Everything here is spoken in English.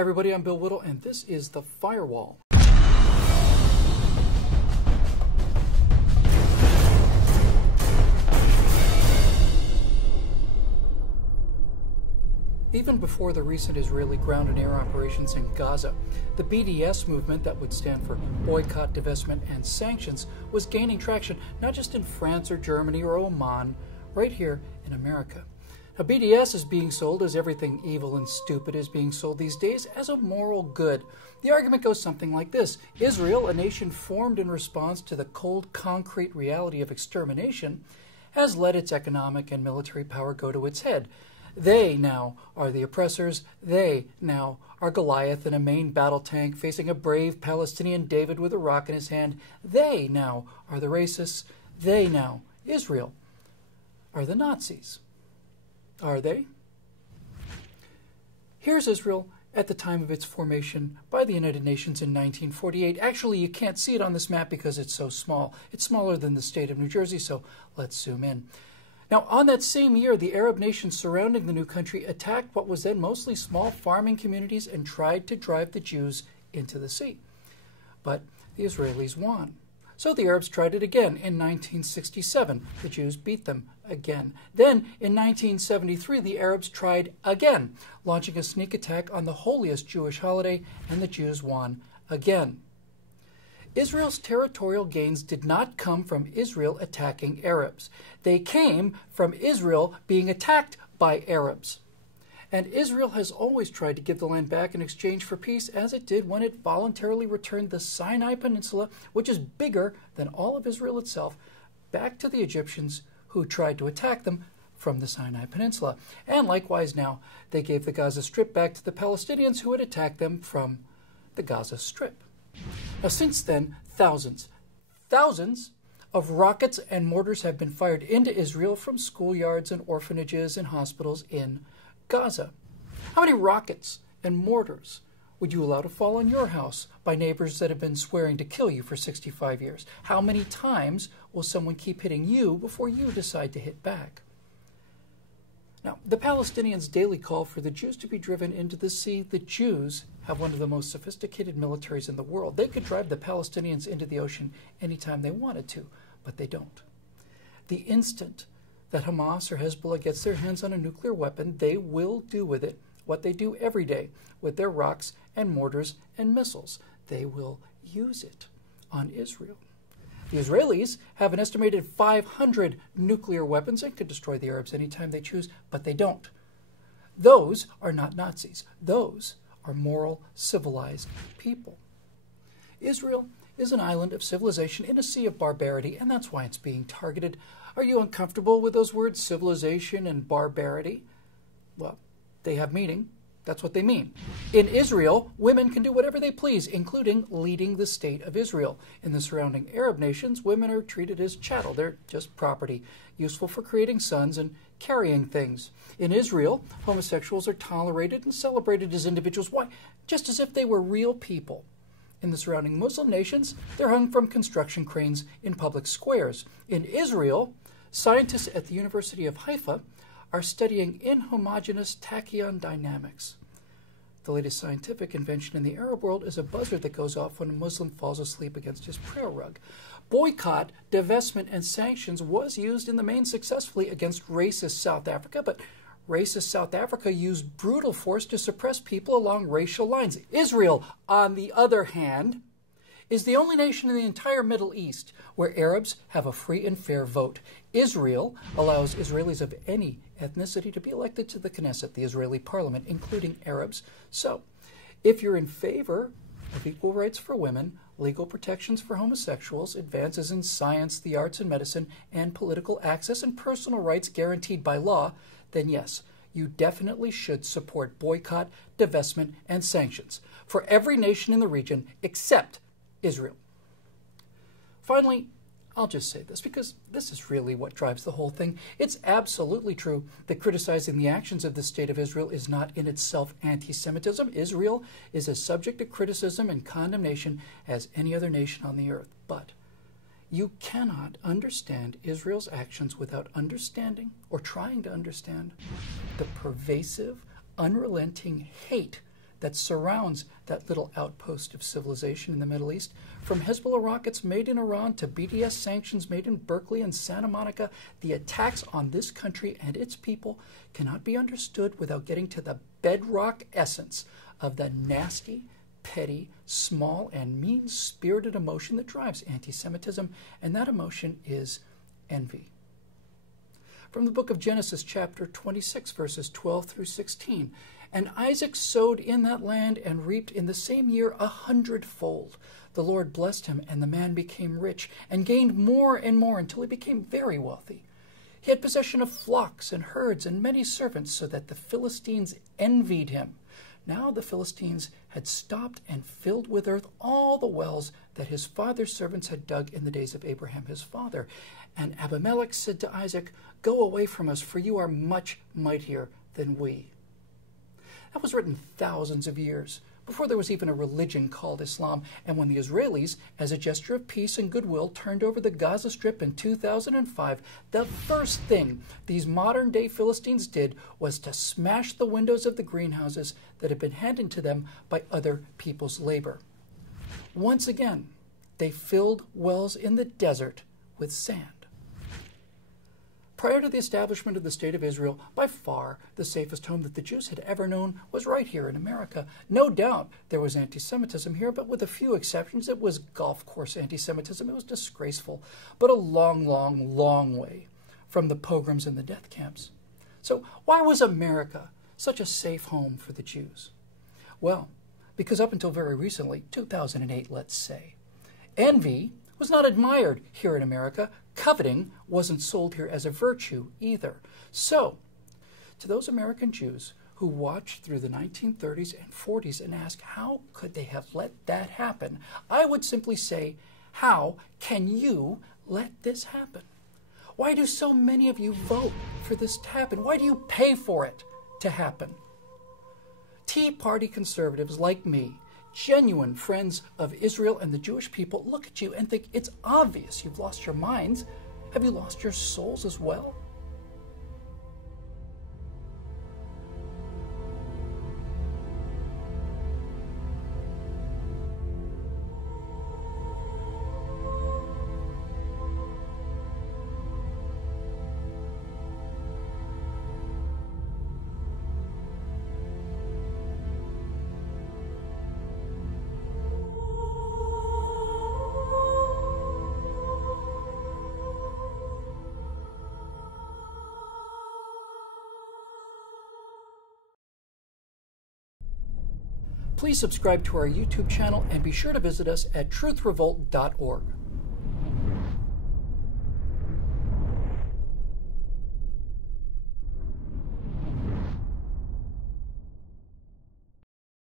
Hi everybody, I'm Bill Whittle, and this is The Firewall. Even before the recent Israeli ground and air operations in Gaza, the BDS movement, that would stand for Boycott, Divestment and Sanctions, was gaining traction not just in France or Germany or Oman, right here in America. Now, BDS is being sold, as everything evil and stupid is being sold these days, as a moral good. The argument goes something like this: Israel, a nation formed in response to the cold, concrete reality of extermination, has let its economic and military power go to its head. They now are the oppressors. They now are Goliath in a main battle tank facing a brave Palestinian David with a rock in his hand. They now are the racists. They now, Israel, are the Nazis. Are they? Here's Israel at the time of its formation by the United Nations in 1948. Actually, you can't see it on this map because it's so small. It's smaller than the state of New Jersey, so let's zoom in. Now, on that same year, the Arab nations surrounding the new country attacked what was then mostly small farming communities and tried to drive the Jews into the sea. But the Israelis won. So the Arabs tried it again in 1967. The Jews beat them again. Then, in 1973, the Arabs tried again, launching a sneak attack on the holiest Jewish holiday, and the Jews won again. Israel's territorial gains did not come from Israel attacking Arabs. They came from Israel being attacked by Arabs. And Israel has always tried to give the land back in exchange for peace, as it did when it voluntarily returned the Sinai Peninsula, which is bigger than all of Israel itself, back to the Egyptians who tried to attack them from the Sinai Peninsula. And likewise now, they gave the Gaza Strip back to the Palestinians who had attacked them from the Gaza Strip. Now, since then, thousands of rockets and mortars have been fired into Israel from schoolyards and orphanages and hospitals in Gaza. How many rockets and mortars would you allow to fall on your house by neighbors that have been swearing to kill you for 65 years? How many times will someone keep hitting you before you decide to hit back? Now, the Palestinians daily call for the Jews to be driven into the sea. The Jews have one of the most sophisticated militaries in the world. They could drive the Palestinians into the ocean anytime they wanted to, but they don't. The instant that Hamas or Hezbollah gets their hands on a nuclear weapon, they will do with it what they do every day with their rocks and mortars and missiles. They will use it on Israel. The Israelis have an estimated 500 nuclear weapons and could destroy the Arabs anytime they choose, but they don't. Those are not Nazis. Those are moral, civilized people. Israel is an island of civilization in a sea of barbarity, and that's why it's being targeted. Are you uncomfortable with those words, civilization and barbarity? Well, they have meaning. That's what they mean. In Israel, women can do whatever they please, including leading the state of Israel. In the surrounding Arab nations, women are treated as chattel. They're just property, useful for creating sons and carrying things. In Israel, homosexuals are tolerated and celebrated as individuals. Why? Just as if they were real people. In the surrounding Muslim nations, they're hung from construction cranes in public squares. In Israel, scientists at the University of Haifa are studying inhomogeneous tachyon dynamics. The latest scientific invention in the Arab world is a buzzer that goes off when a Muslim falls asleep against his prayer rug. Boycott, divestment, and sanctions was used in the main successfully against racist South Africa, but racist South Africa used brutal force to suppress people along racial lines. Israel, on the other hand, is the only nation in the entire Middle East where Arabs have a free and fair vote. Israel allows Israelis of any ethnicity to be elected to the Knesset, the Israeli parliament, including Arabs. So, if you're in favor of equal rights for women, legal protections for homosexuals, advances in science, the arts and medicine, and political access and personal rights guaranteed by law, then yes, you definitely should support boycott, divestment, and sanctions for every nation in the region except Israel. Finally, I'll just say this because this is really what drives the whole thing. It's absolutely true that criticizing the actions of the State of Israel is not in itself anti-Semitism. Israel is as subject to criticism and condemnation as any other nation on the earth. But you cannot understand Israel's actions without understanding or trying to understand the pervasive, unrelenting hate that surrounds that little outpost of civilization in the Middle East. From Hezbollah rockets made in Iran to BDS sanctions made in Berkeley and Santa Monica, the attacks on this country and its people cannot be understood without getting to the bedrock essence of the nasty, petty, small, and mean-spirited emotion that drives anti-Semitism, and that emotion is envy. From the book of Genesis, chapter 26, verses 12 through 16, "And Isaac sowed in that land and reaped in the same year 100-fold. The Lord blessed him, and the man became rich and gained more and more until he became very wealthy. He had possession of flocks and herds and many servants, so that the Philistines envied him. Now the Philistines had stopped and filled with earth all the wells that his father's servants had dug in the days of Abraham his father. And Abimelech said to Isaac, 'Go away from us, for you are much mightier than we.'" That was written thousands of years before there was even a religion called Islam, and when the Israelis, as a gesture of peace and goodwill, turned over the Gaza Strip in 2005, the first thing these modern-day Philistines did was to smash the windows of the greenhouses that had been handed to them by other people's labor. Once again, they filled wells in the desert with sand. Prior to the establishment of the State of Israel, by far the safest home that the Jews had ever known was right here in America. No doubt there was anti-Semitism here, but with a few exceptions, it was golf course anti-Semitism. It was disgraceful, but a long, long, long way from the pogroms and the death camps. So why was America such a safe home for the Jews? Well, because up until very recently, 2008, let's say, envy was not admired here in America. Coveting wasn't sold here as a virtue either. So, to those American Jews who watched through the 1930s and 40s and ask, how could they have let that happen? I would simply say, how can you let this happen? Why do so many of you vote for this to happen? Why do you pay for it to happen? Tea Party conservatives like me, genuine friends of Israel and the Jewish people, look at you and think it's obvious you've lost your minds. Have you lost your souls as well? Please subscribe to our YouTube channel and be sure to visit us at truthrevolt.org.